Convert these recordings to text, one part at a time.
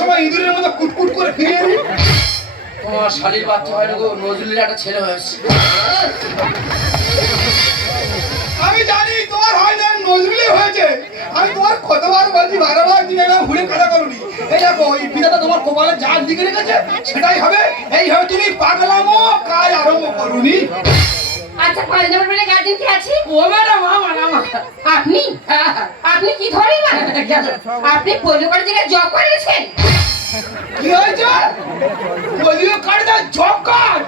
সময় ইঁদুরের মতো কুটকুট করে ফিরে এলি। তোমার শালির বাচ্চা হয় না গো, নজরুলের একটা ছেলে হয়েছে। আমি জানি তোমার হয় না, নজরুলের হয়েছে। আমি তোমার কতবার বলছি, বারবার তুমি এরকম ঘুরে কথা করুনি। এই দেখো, এই বিধাতা তোমার কপালে যা লিখে রেখেছে সেটাই হবে। এইভাবে তুমি পাগলামো কাজ আরম্ভ করুনি। আচ্ছা, 5 নম্বর বেডে গার্জেন কে আছে? ও ম্যাডাম, আমার আপনি? আপনি কি ধরেন না? আপনি পল্লবর জায়গায় জব করেছেন? কি হয়েছে? পোলিও কার্ড আর জব কার্ড?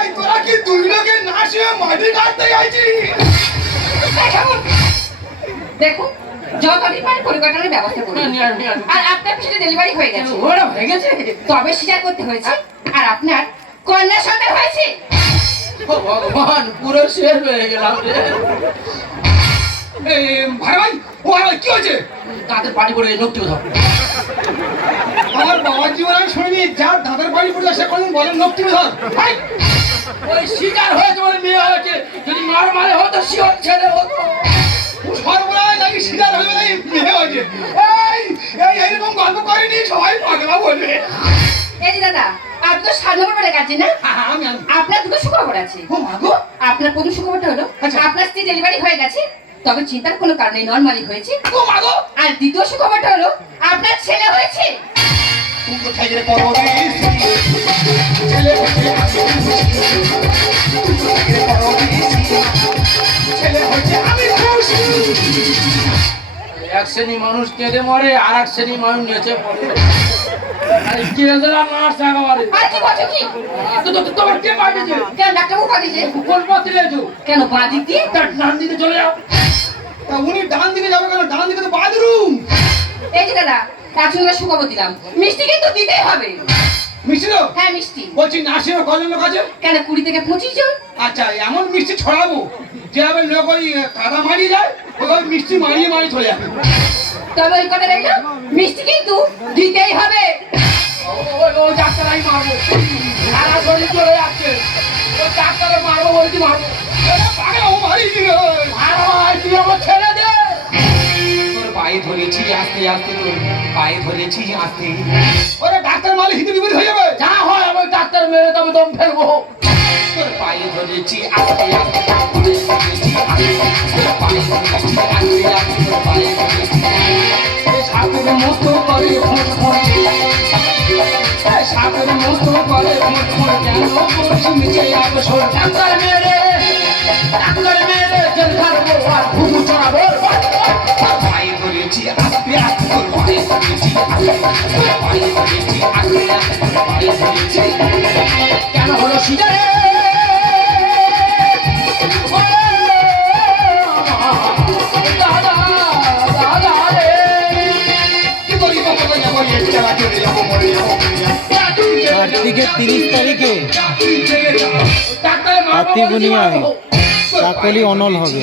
এই তোরা কি দুই লোকে না শুয়ে মাটি কাটতে যাচ্ছিস? দেখুন, যতদিন পারে পরিকাঠামোর ব্যবস্থা করুন। আর আপনার পেছনে ডেলিভারি হয়ে গেছে। ওরা হয়ে গেছে? তবে স্বীকার করতে হয়েছে। আর আপনার কন্যা সন্তান হয়েছে। ও ভগবান, পুরো শেষ হয়ে গেলাম রে। এই ভাই ভাই, ও ভাই কি হয়েছে? তাদের পানি পড়ে নকটি ধর। আমার বাবার জীবনে আমি শুনিনি যার দাদার বাড়ি পড়ে সে কোনদিন বলেন নকটি ধর। ভাই, ওই শিকার হয়েছে বলে মেয়ে হয়েছে, যদি নরমালে হতো শিওর ছেলে হতো। সর্বনাশ, নাকি শিকার হয়ে গেলে মেয়ে হয়েছে। এই এই এরকম গল্প করেনি, সবাই পাগলা বলবে। এই যে দাদা, আপনি তো 7 নম্বর বেডে গার্জেন না? আমি আপনার দুটো সুখবর আছে। ও মা গো, আপনার প্রথম সুখবরটা হলো আচ্ছা। আপনার স্ত্রী ডেলিভারি হয়ে গেছে, তবে চিন্তার কোনো কারণে নরমালি হয়েছে। ও মা গো, আর দ্বিতীয় সুখবরটা হলো আপনার ছেলে হয়েছে। তুমি কোথায় গেলে পরদেশ? ছেলে হয়েছে, ছেলে হয়েছে, আমি খুশি। এক শ্রেণী মানুষ কেঁদে মরে, আর এক শ্রেণী মানুষ নেচে পড়ে। আরে কেঁদে না নাচ একেবারে। আর কি বলছো কি? তোমার কে পাঠিয়েছে? কেন ডাক্তারবাবু পাঠিয়েছে? কোন পথে এসো? কেন বাঁ দিক দিয়ে? তার ডান দিকে চলে যাও। তা উনি ডান দিকে যাবে কেন? ডান দিকে তো বাথরুম। এই যে দাদা, একসঙ্গে সুখবর দিলাম, মিষ্টি কিন্তু দিতেই হবে। মিষ্টি তো হ্যাঁ, মিষ্টি। বলছি, নার্সিংহোমে কজন লোক আছে? কেন 20 থেকে 25 জন? আচ্ছা, এমন মিষ্টি ছড়াবো যেভাবে লোক ওই কাদা মারিয়ে যায়, ওইভাবে মিষ্টি মারিয়ে মারিয়ে চলে যাবে। তবে ওই কথা রইল, মিষ্টি কিন্তু দিতেই হবে। ওই ডাক্তার আমি মারবো, সারা শরীর চলে যাচ্ছে। ওই ডাক্তারে মারবো বলছি, মারবো। পাগলা, ও মারিয়ে দিল। আর ভাই, তুই আমার ছেড়ে দে। তোর পায়ে ধরেছি আস্তে আস্তে, তোর পায়ে ধরেছি আস্তে। ওরে ডাক্তার মারলে হিতে বিপরীত হয়ে যাবে। যা হয় আমি ডাক্তার মেরে তবে দম ফেলবো। তোর পায়ে ধরেছি আস্তে আস্তে, পায়ে ধরেছি আস্তে। তোর পায়ে ধরেছি আস্তে আস্তে, তোর পায়ে ধরেছি। সাপের মতো করে ফোঁট ফোঁট, সাপের মতো করে ফোঁট ফোঁট, কেন করছিস নিচে আগসর? ডাক্তার মেরে জেল খাটবো আর ঘুঘু চড়াবো। তোর পায়ে ধরেছি আস্তে আস্তে, তোর পায়ে ধরেছি আস্তে। তোর পায়ে ধরেছি আস্তে আস্তে, তোর পায়ে ধরেছি। কেন হলো সিজারে? দাদা দাদা রে, কি করি বাবা, যাবো এর চালা চলে যাবো, মরে যাবো, মরে যাবো। কার্তিকের 30 তারিখে ডাক্তারে মারবো বলছি, হাতিবুনিয়ায় মারবো। কাকলি অনল হবে।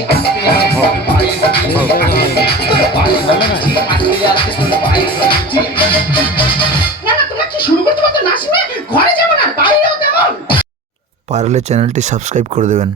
না না, তোমরা কি শুরু করতে পারতো না শুনে? ঘরে যেমন আর বাইরেও তেমন। পারলে চ্যানেলটি সাবস্ক্রাইব করে দেবেন।